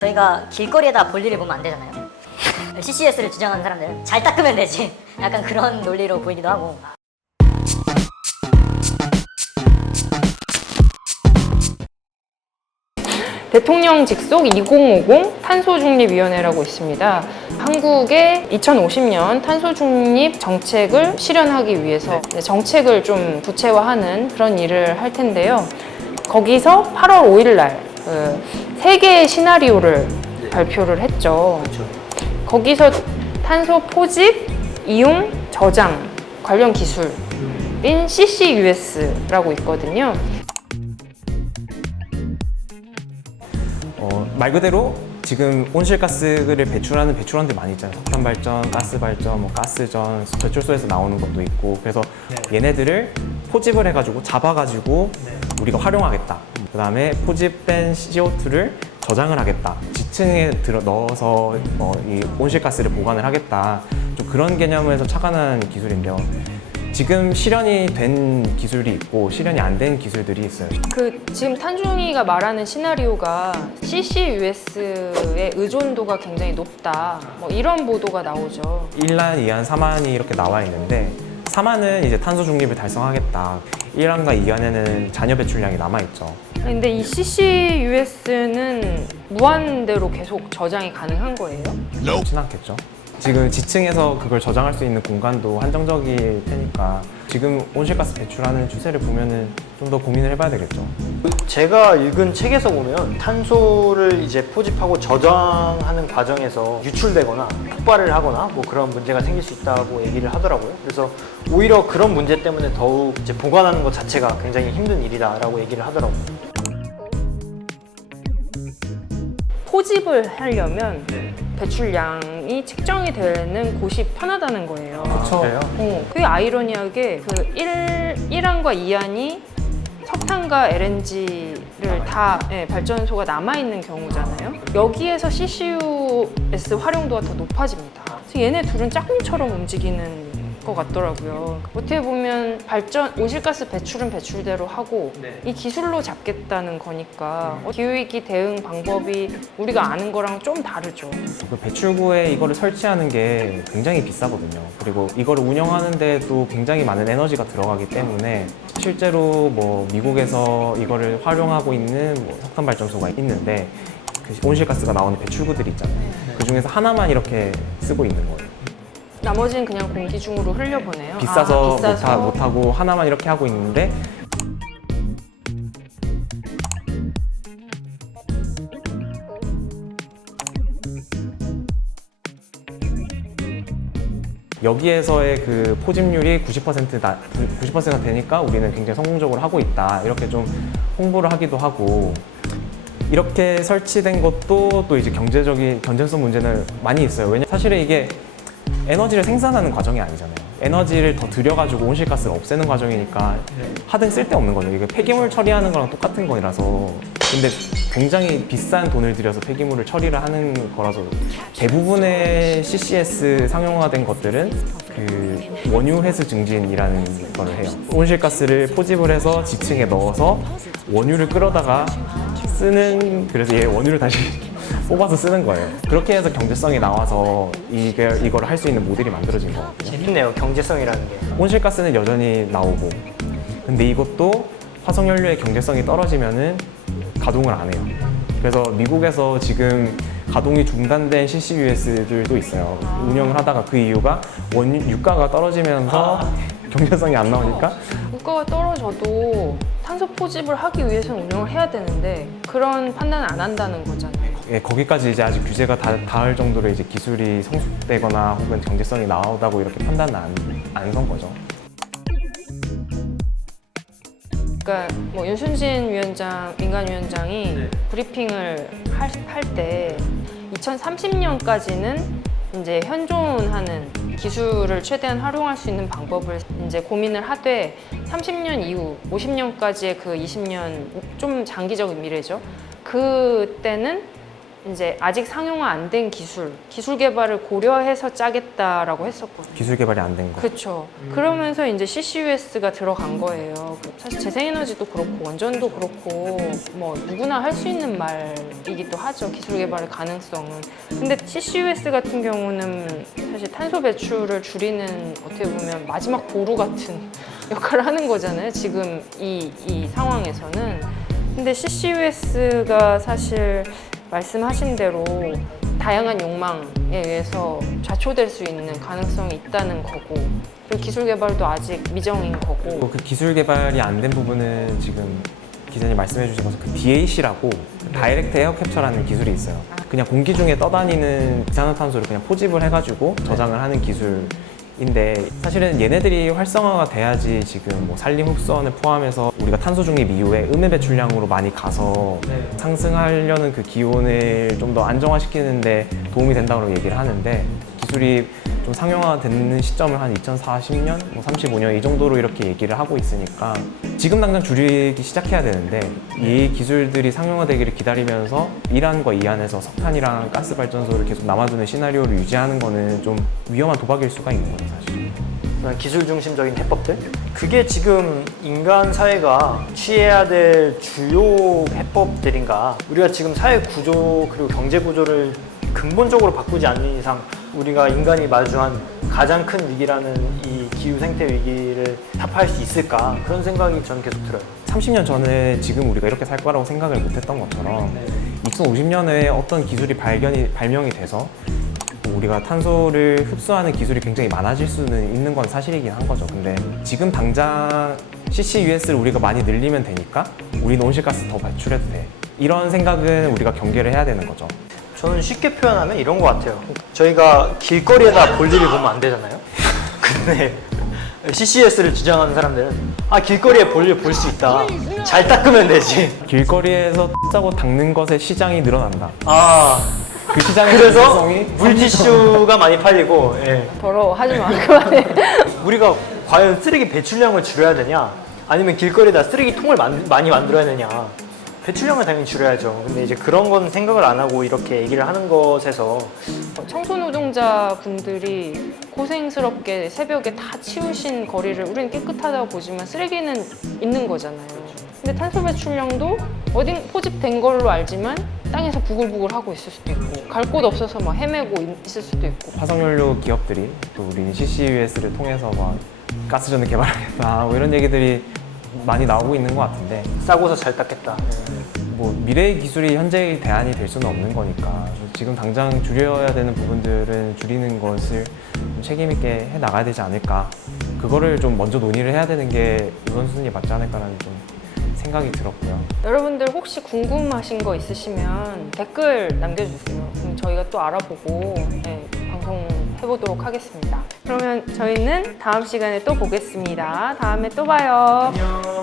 저희가 길거리에다 볼일을 보면 안 되잖아요. CCS를 주장하는 사람들은 잘 닦으면 되지. 약간 그런 논리로 보이기도 하고. 대통령 직속 2050 탄소중립위원회라고 있습니다. 한국의 2050년 탄소중립 정책을 실현하기 위해서 정책을 좀 구체화하는 그런 일을 할 텐데요. 거기서 8월 5일 날 세 개의 시나리오를 발표를 했죠. 거기서 탄소 포집, 이용, 저장 관련 기술인 CCUS라고 있거든요. 말 그대로 지금 온실가스를 배출하는 배출원들 많이 있잖아요. 석탄 발전, 가스 발전, 가스전, 배출소에서 나오는 것도 있고. 그래서 얘네들을 포집을 해가지고 잡아가지고 우리가 활용하겠다. 그 다음에 포집된 CO2를 저장을 하겠다. 지층에 넣어서 이 온실가스를 보관을 하겠다. 좀 그런 개념에서 착안한 기술인데요. 지금 실현이 된 기술이 있고 실현이 안 된 기술들이 있어요. 지금 탄중이가 말하는 시나리오가 CCUS의 의존도가 굉장히 높다. 이런 보도가 나오죠. 1란, 2안, 3안이 이렇게 나와 있는데 3안은 이제 탄소 중립을 달성하겠다. 1안과 2안에는 잔여 배출량이 남아있죠. 근데 이 CCUS는 무한대로 계속 저장이 가능한 거예요? 그렇진 않겠죠. 지금 지층에서 그걸 저장할 수 있는 공간도 한정적일 테니까 지금 온실가스 배출하는 추세를 보면은 좀 더 고민을 해봐야 되겠죠. 제가 읽은 책에서 보면 탄소를 이제 포집하고 저장하는 과정에서 유출되거나 폭발을 하거나 뭐 그런 문제가 생길 수 있다고 얘기를 하더라고요. 그래서 오히려 그런 문제 때문에 더욱 이제 보관하는 것 자체가 굉장히 힘든 일이다라고 얘기를 하더라고요. 포집을 하려면 배출량이 측정이 되는 곳이 편하다는 거예요. 그렇죠. 그게 아이러니하게 1안과 2안이 석탄과 LNG를 다 발전소가 남아있는 경우잖아요. 여기에서 CCUS 활용도가 더 높아집니다. 그래서 얘네 둘은 짝꿍처럼 움직이는 것 같더라고요. 어떻게 보면 온실가스 배출은 배출대로 하고 이 기술로 잡겠다는 거니까 기후위기 대응 방법이 우리가 아는 거랑 좀 다르죠. 그 배출구에 이거를 설치하는 게 굉장히 비싸거든요. 그리고 이거를 운영하는데도 굉장히 많은 에너지가 들어가기 때문에 실제로 뭐 미국에서 이거를 활용하고 있는 석탄 발전소가 있는데 그 온실가스가 나오는 배출구들이 있잖아요. 그 중에서 하나만 이렇게 쓰고 있는 거예요. 나머지는 그냥 공기 중으로 흘려보내요. 비싸서, 비싸서. 못하고 하나만 이렇게 하고 있는데 여기에서의 그 포집률이 90%가 되니까 우리는 굉장히 성공적으로 하고 있다. 이렇게 좀 홍보를 하기도 하고 이렇게 설치된 것도 또 이제 경제성 문제는 많이 있어요. 왜냐면 사실은 이게 에너지를 생산하는 과정이 아니잖아요. 에너지를 더 들여가지고 온실가스를 없애는 과정이니까 하등 쓸데없는 거죠. 이게 폐기물 처리하는 거랑 똑같은 거라서. 근데 굉장히 비싼 돈을 들여서 폐기물을 처리를 하는 거라서 대부분의 CCS 상용화된 것들은 그 원유 회수 증진이라는 걸 해요. 온실가스를 포집을 해서 지층에 넣어서 원유를 끌어다가 쓰는, 그래서 얘 원유를 다시 뽑아서 쓰는 거예요. 그렇게 해서 경제성이 나와서 이걸 할 수 있는 모델이 만들어진 것 같아요. 재밌네요, 경제성이라는 게. 온실가스는 여전히 나오고, 근데 이것도 화석연료의 경제성이 떨어지면은 가동을 안 해요. 그래서 미국에서 지금 가동이 중단된 CCUS들도 있어요. 운영을 하다가 그 이유가 유가가 떨어지면서 경제성이 안 나오니까. 물가가 떨어져도 탄소 포집을 하기 위해서는 운영을 해야 되는데 그런 판단을 안 한다는 거잖아요. 예, 거기까지 이제 아직 규제가 닿을 정도로 이제 기술이 성숙되거나 혹은 경제성이 나오다고 이렇게 판단은 안 선 거죠. 그러니까 뭐 윤순진 위원장, 민간위원장이 브리핑을 할 때 2030년까지는 이제 현존하는 기술을 최대한 활용할 수 있는 방법을 이제 고민을 하되 30년 이후 50년까지의 그 20년 좀 장기적인 미래죠. 그때는 이제 아직 상용화 안 된 기술 개발을 고려해서 짜겠다라고 했었거든요. 기술 개발이 안 된 거. 그렇죠. 그러면서 이제 CCUS가 들어간 거예요. 사실 재생에너지도 그렇고 원전도 그렇고 뭐 누구나 할 수 있는 말이기도 하죠. 기술 개발의 가능성은. 근데 CCUS 같은 경우는 사실 탄소 배출을 줄이는 어떻게 보면 마지막 보루 같은 역할을 하는 거잖아요. 지금 이 상황에서는. 근데 CCUS가 사실 말씀하신 대로 다양한 욕망에 의해서 좌초될 수 있는 가능성이 있다는 거고, 그리고 기술 개발도 아직 미정인 거고. 그리고 그 기술 개발이 안 된 부분은 지금 기자님 말씀해 주신 것처럼 그 DAC라고 다이렉트 에어 캡처라는 기술이 있어요. 그냥 공기 중에 떠다니는 이산화탄소를 그냥 포집을 해가지고 저장을 하는 기술인데, 사실은 얘네들이 활성화가 돼야지 지금 뭐 산림 흡수원을 포함해서 우리가 탄소 중립 이후에 음해 배출량으로 많이 가서 상승하려는 그 기온을 좀 더 안정화시키는데 도움이 된다고 얘기를 하는데, 기술이 좀 상용화되는 시점을 한 2040년, 뭐 35년 이 정도로 이렇게 얘기를 하고 있으니까 지금 당장 줄이기 시작해야 되는데, 이 기술들이 상용화되기를 기다리면서 이란과 이안에서 석탄이랑 가스 발전소를 계속 남아두는 시나리오를 유지하는 거는 좀 위험한 도박일 수가 있는 거예요, 사실. 기술 중심적인 해법들? 그게 지금 인간 사회가 취해야 될 주요 해법들인가? 우리가 지금 사회 구조 그리고 경제 구조를 근본적으로 바꾸지 않는 이상 우리가 인간이 마주한 가장 큰 위기라는 이 기후 생태 위기를 타파할 수 있을까? 그런 생각이 저는 계속 들어요. 30년 전에 지금 우리가 이렇게 살 거라고 생각을 못 했던 것처럼 2050년에 어떤 기술이 발명이 돼서 우리가 탄소를 흡수하는 기술이 굉장히 많아질 수는 있는 건 사실이긴 한 거죠. 근데 지금 당장 CCUS를 우리가 많이 늘리면 되니까 우리는 온실가스 더 배출해도 돼. 이런 생각은 우리가 경계를 해야 되는 거죠. 저는 쉽게 표현하면 이런 것 같아요. 저희가 길거리에다 볼일을 보면 안 되잖아요. 근데 CCS를 주장하는 사람들은 길거리에 볼일 볼 수 있다. 잘 닦으면 되지. 길거리에서 짜고 닦는 것의 시장이 늘어난다. 그 시장의 그래서 가능성이 물티슈가 많이 팔리고, 예. 더러워, 하지 마. 그만해. 우리가 과연 쓰레기 배출량을 줄여야 되냐? 아니면 길거리에다 쓰레기통을 많이 만들어야 되냐? 배출량을 당연히 줄여야죠. 근데 이제 그런 건 생각을 안 하고 이렇게 얘기를 하는 것에서 청소노동자 분들이 고생스럽게 새벽에 다 치우신 거리를 우리는 깨끗하다고 보지만 쓰레기는 있는 거잖아요. 근데 탄소 배출량도 어딘 포집된 걸로 알지만 땅에서 부글부글 하고 있을 수도 있고, 갈 곳 없어서 막 헤매고 있을 수도 있고. 화석연료 기업들이 또 우리 CCUS를 통해서 막 가스전을 개발하겠다 뭐 이런 얘기들이 많이 나오고 있는 것 같은데, 싸고서 잘 닦겠다. 뭐 미래의 기술이 현재의 대안이 될 수는 없는 거니까 지금 당장 줄여야 되는 부분들은 줄이는 것을 좀 책임 있게 해 나가야 되지 않을까. 그거를 좀 먼저 논의를 해야 되는 게 우선순위 맞지 않을까라는 좀 생각이 들었고요. 여러분들 혹시 궁금하신 거 있으시면 댓글 남겨주세요. 그럼 저희가 또 알아보고 방송 해보도록 하겠습니다. 그러면 저희는 다음 시간에 또 보겠습니다. 다음에 또 봐요. 안녕.